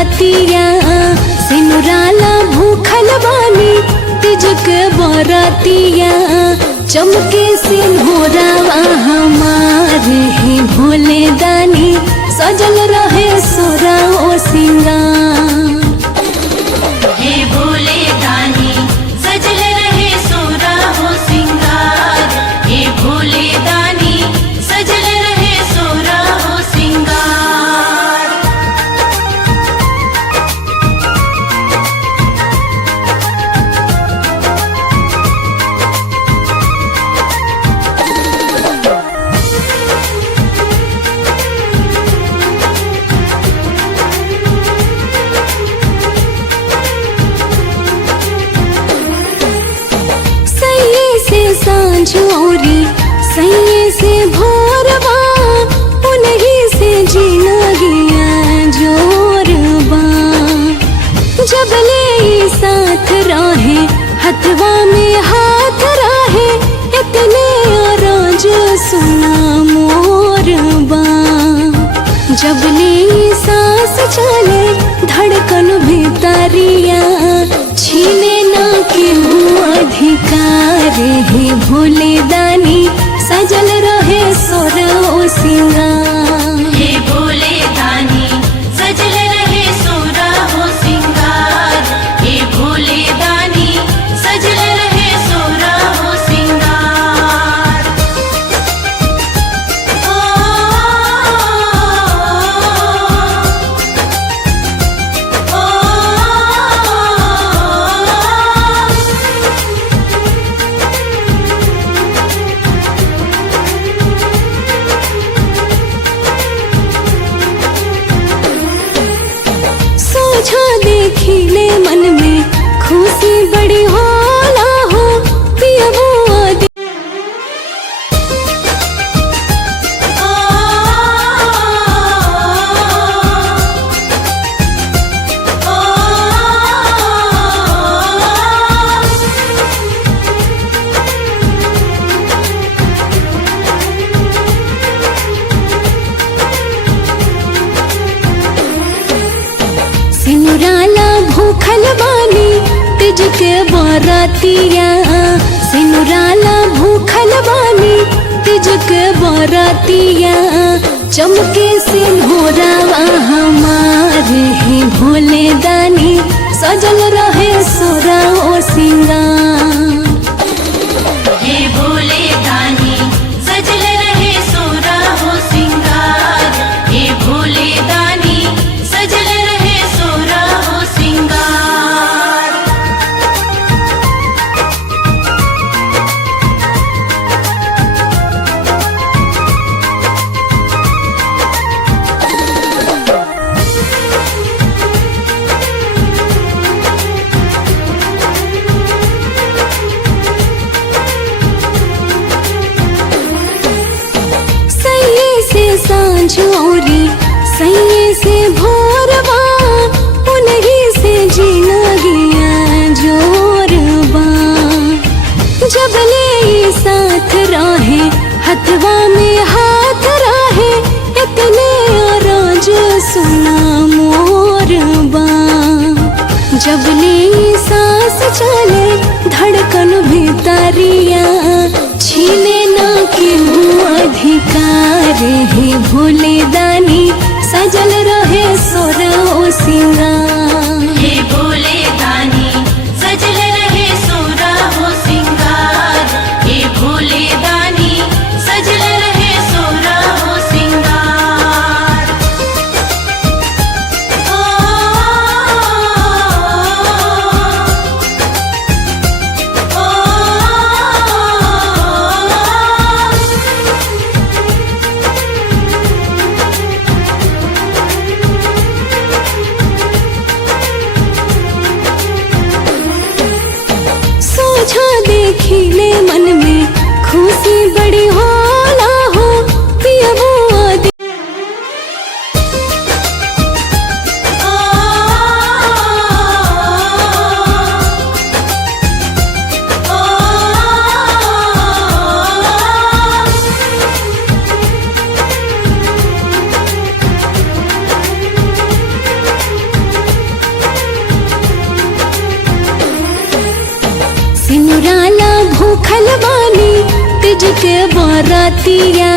बरातिया सिनुराला भूखल बानी तीज के बरातिया चमके सिंहोरावा हमारे ही भोले दानी सजल रहे सोरा ओ सिंगार। हे भोले दानी सजल रहे सोरा हो सिंगार। हे भोले दानी सजल रहे सोरा हो सिंगार। सांझोरी सैये से भोरबा उन्हीं से जीना गया जोरबा जब ले साथ रहे हथवा में हाथ रहे इतने रोज सुना मोरबा जब ले सांस चले धड़कन भीतरिया छीने ना केहू अधिकार। हे भोले दानी सजल रहे सोर ओ सिंगार। हे भोले दानी सजल रहे सोरा हो सिंगार। हे भोले दानी सजल रहे सोरा हो सिंगार। सोझा देखिले मन में खुशी बड़ी होला हो पियबो सिनुराला भूखल बानी तीज के बरातिया सिनुराला भूखल बानी तीज के बरातिया चमके सिंहोरावा हमारे ही भोले दानी सजल रहे सोरा ओ सिंगार। हे भोले दानी सजल रहे सोरा हो सिंगार। हे भोले दानी सजल रहे सोरा हो सिंगार। सैये से सांझोरी सैये से भोरबा उन्हीं से जीना गया जोरबा जब ले साथ रहे हथवा में हाथ रहे इतने रोज सुना मोरबा जब ले सांस चले धड़कन भीतरिया छीने ना केहू अधिकार। हे भोले दानी सजल रहे सोर ओ सिंगार। हे भोले दानी सजल रहे सोरा हो सिंगार। हे भोले दानी सजल रहे सोरा हो सिंगार। सोझा देखिले मन में खुशी बड़ी होला हो पियबो तिज के बरतिया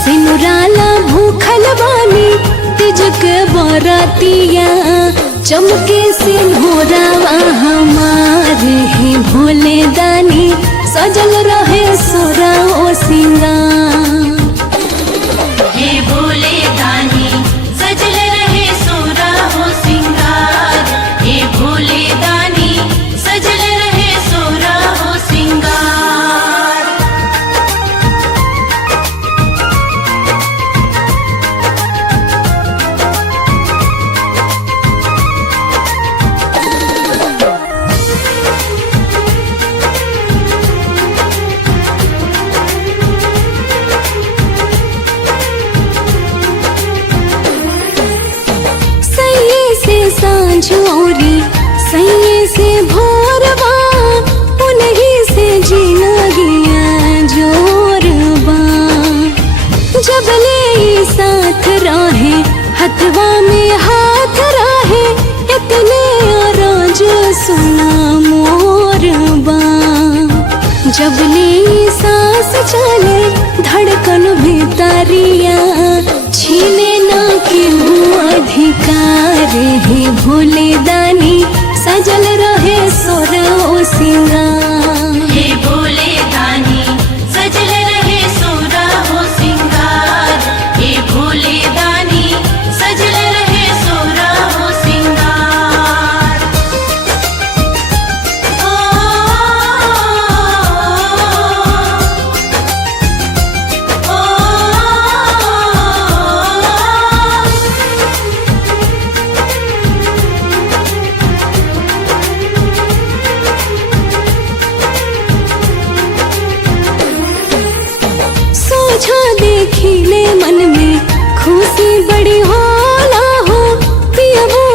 सिनुराला भूखल बानी तिज के बरतिया चमके सिंहोरावा हमारे ही भोले दानी सजल रहे सोरा ओ सिंगार। हे भोले दानी सजल रहे सोरा हो सिंगार। हे भोले दानी सजल रहे सोरा हो सिंगार। सांझोरी सैये से भोरबा उन्हीं से जीना गया जोरबा जब ले साथ रहे हथवा में हाथ रहे इतने रोज सुना मोरबा जब ले सांस चले धड़कन भीतरिया छीने ना के अधिकार हे भोले दानी सजल रहे सोरा ओ सिंगार। हे भोले दानी सजल रहे सोरा हो सिंगार। हे भोले दानी सजल रहे सोरा हो सिंगार। सोझा देखिले मन में खुशी बड़ी होला हो पियबो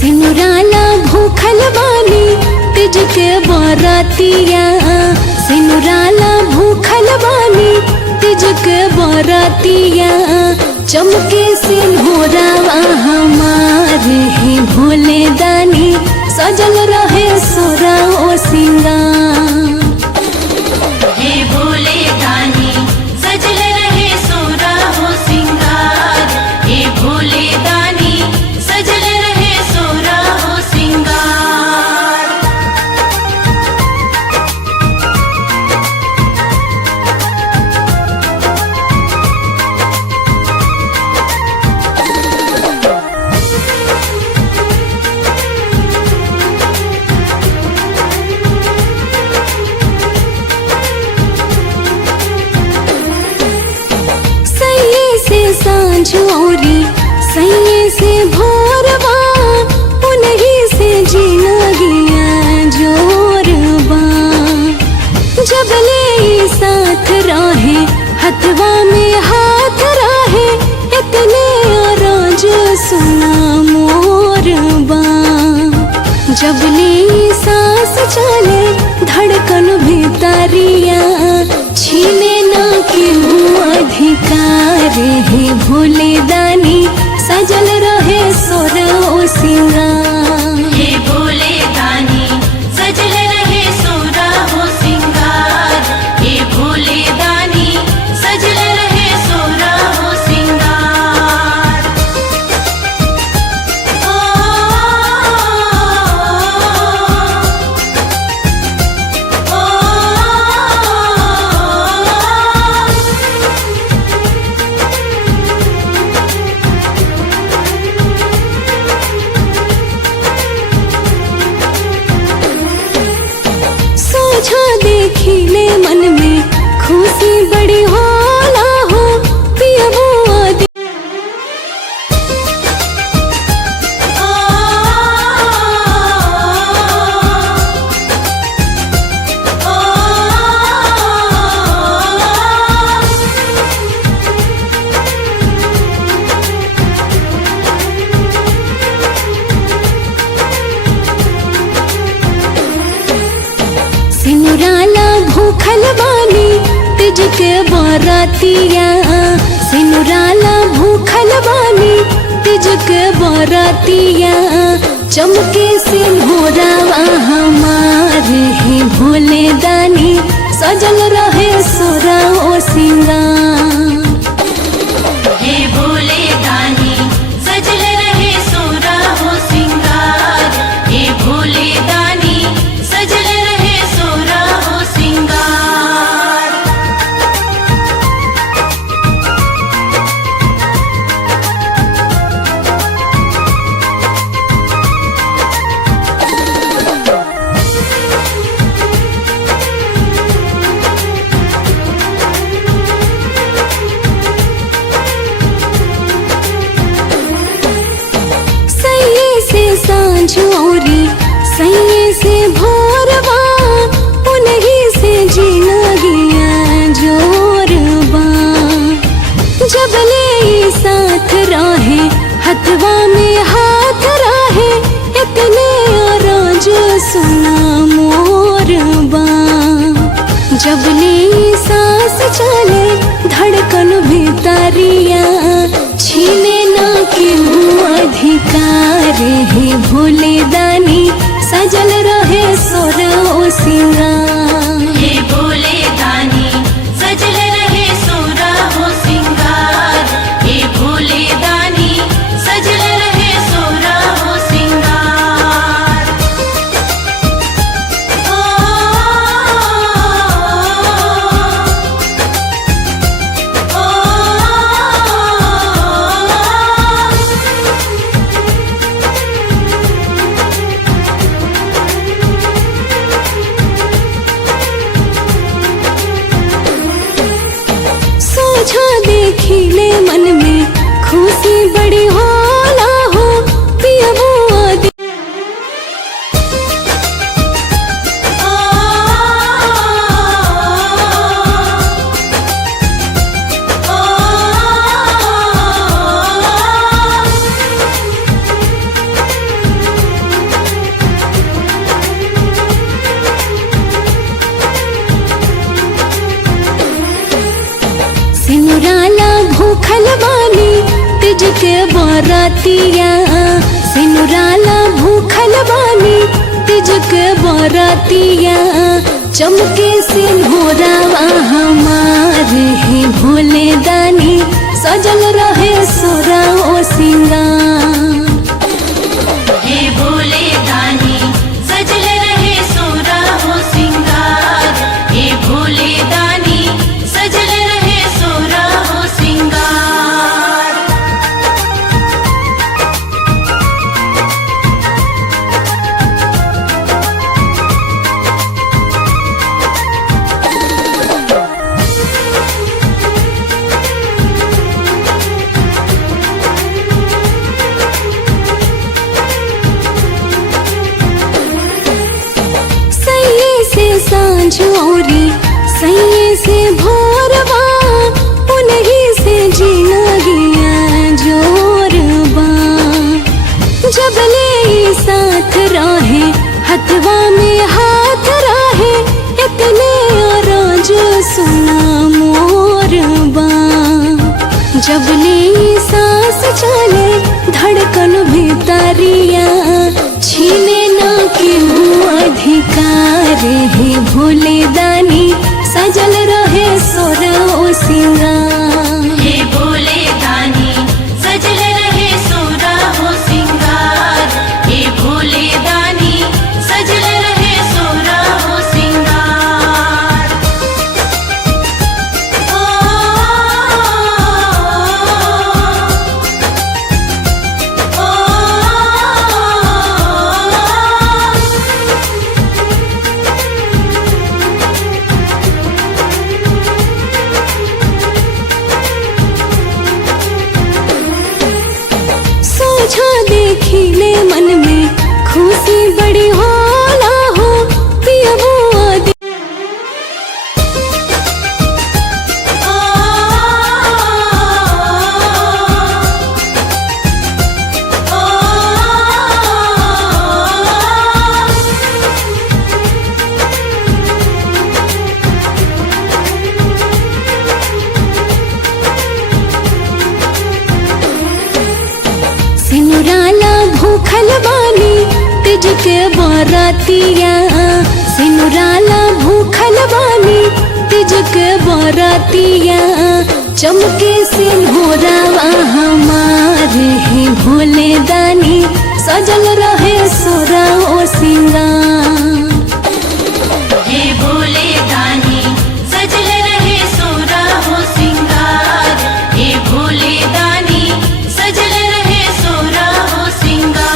सिनुराला भूखल बानी तिज के बरतिया सिनुराला भूखल बानी तिज के बरतिया चमके सिंहोरावा हमारे ही भोले दानी सजल रहे सोरा ओ सिंगार। हे भोले दानी सजल रहे सोरा हो सिंगार। हे भोले दानी सजल रहे सोरा हो सिंगार। सैये से सांझोरी सैये से भोरबा उन्हीं से जीना गया जोरबा जब ले साथ रहे हथवा में हाथ रहे इतने रोज सुना मोरबा जब ले सांस चले धड़कन भीतरिया छीने ना के अधिकार हे भोले दानी सजल रहे सोरा ओ सिंगार। हे भोले दानी सजल रहे सोरा हो सिंगार। हे भोले दानी सजल रहे सोरा हो सिंगार। बरातिया सिनुराला भूखल बानी तिज के बरातिया चमके सिंहोरावा हमारे ही भोले दानी सजल रहे सोरा ओ सिंगार। हे भोले दानी सजल रहे सोरा हो सिंगार। हे भोले दानी सजल रहे सोरा हो सिंगार। झोरी सैये से भोरवा उन्हीं से जीना गया जोरबा। जब ले साथ रहे हथवा में हाथ रहे इतने रोज सुना मोरबा। जब ले सांस चले धड़कन भीतरिया छीने ना क्यों अधिकार। हे भोले दानी सजल रहे सोर ओ सिंगार। हे भोले दानी सजल रहे सोरा हो सिंगार। हे भोले दानी सजल रहे सोरा हो सिंगार। ओ देखिले मन में खुशी बड़ी होला हो पियबो सिनुराला भूखल बानी तिज के बरातिया। सिनुराला भूखल बानी तिज के बरातिया चमके सिंहोरावा हमारे ही भोले दानी सजल रहे सोरा ओ सिंगार। हे भोले दानी सजल रहे सोरा हो सिंगार। हे भोले दानी सजल रहे सोरा हो सिंगार। झोरी सैये से भोरवा उन्हीं से जीना गया जोरबा। जब ले साथ रहे हथवा में हाथ रहे इतने रोज सुना मोरबा। जब ले सांस चले धड़कन भीतरिया छीने ना क्यों अधिकार। हे भोले दानी सजल रहे सोर ओ सिंगार। हे भोले दानी सजल रहे सोरा हो सिंगार। हे भोले दानी सजल रहे सोरा हो सिंगार। तीज के बरातिया सिनुराला भूखल बानी तीज के बरातिया चमके सिंहोरावा हमारे हे भोले दानी सजल रहे सोरा ओ सिंगार। हे भोले दानी सजल रहे सोरा हो सिंगार। हे भोले दानी सजल रहे सोरा हो सिंगार।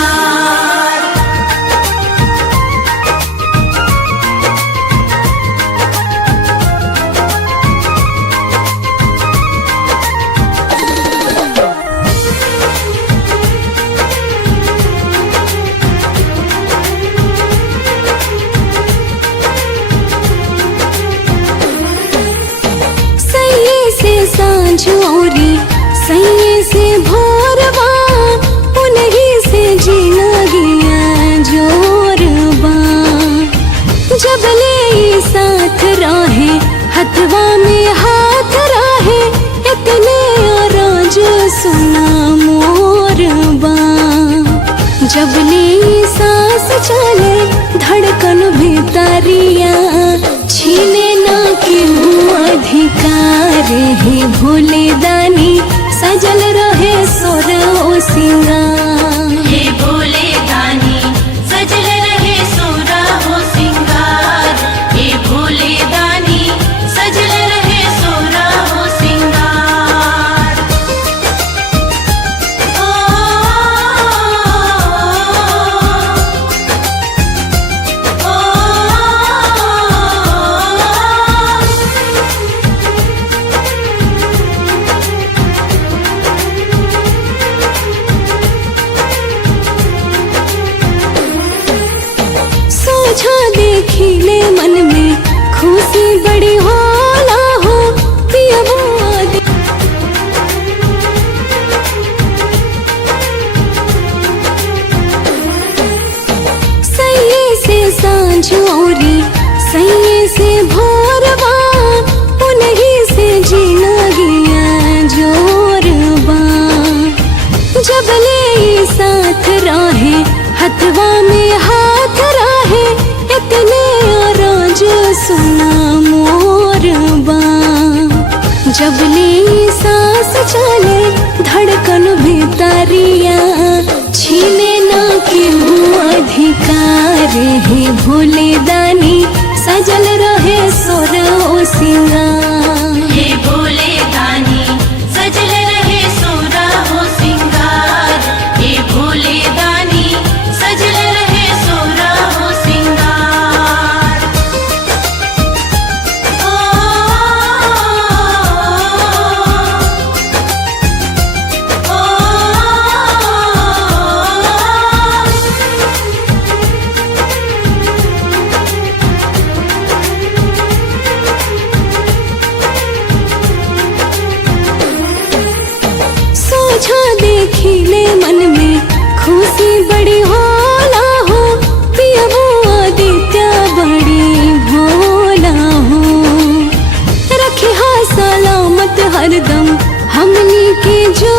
सांझ औरी सैये से भोरवा उन्हीं से जीना गया जोरबा। जब ले साथ रहे हथवा में हाथ रहे इतने रोज सुना मोरबा। जब ले सांस चले धड़कन भीतरिया छीने ना क्यों अधिकार। हे भोले दानी सजल रहे सोरा ओ सिंगार। हे भोले दानी सजल रहे सोरा हो सिंगार। हे भोले दानी सजल रहे सोरा हो सिंगार। सोझा देखिले मन में खुशी बड़ी होला हो पियवा दे। सैये से सांझ औरी सैये से भोरवा उन्हीं से जीना गया जोरबा। जब ले साथ रहे हथवा में हाथ रहे इतने रोज सुना मोरबा। जब ले सांस चले धड़कन भीतरिया छीने ना क्यों अधिकार। हे भोले दानी सजल रहे सोरा ओ सिंगार। हे भोले दानी सजल रहे सोरा हो सिंगार। हे भोले दानी सजल रहे सोरा हो सिंगार। सोझा देखिले मन में खुशी बड़ी होला हो पियवा आदित्य बड़ी भोला हो। रखे हा सलामत हरदम हमनी के जो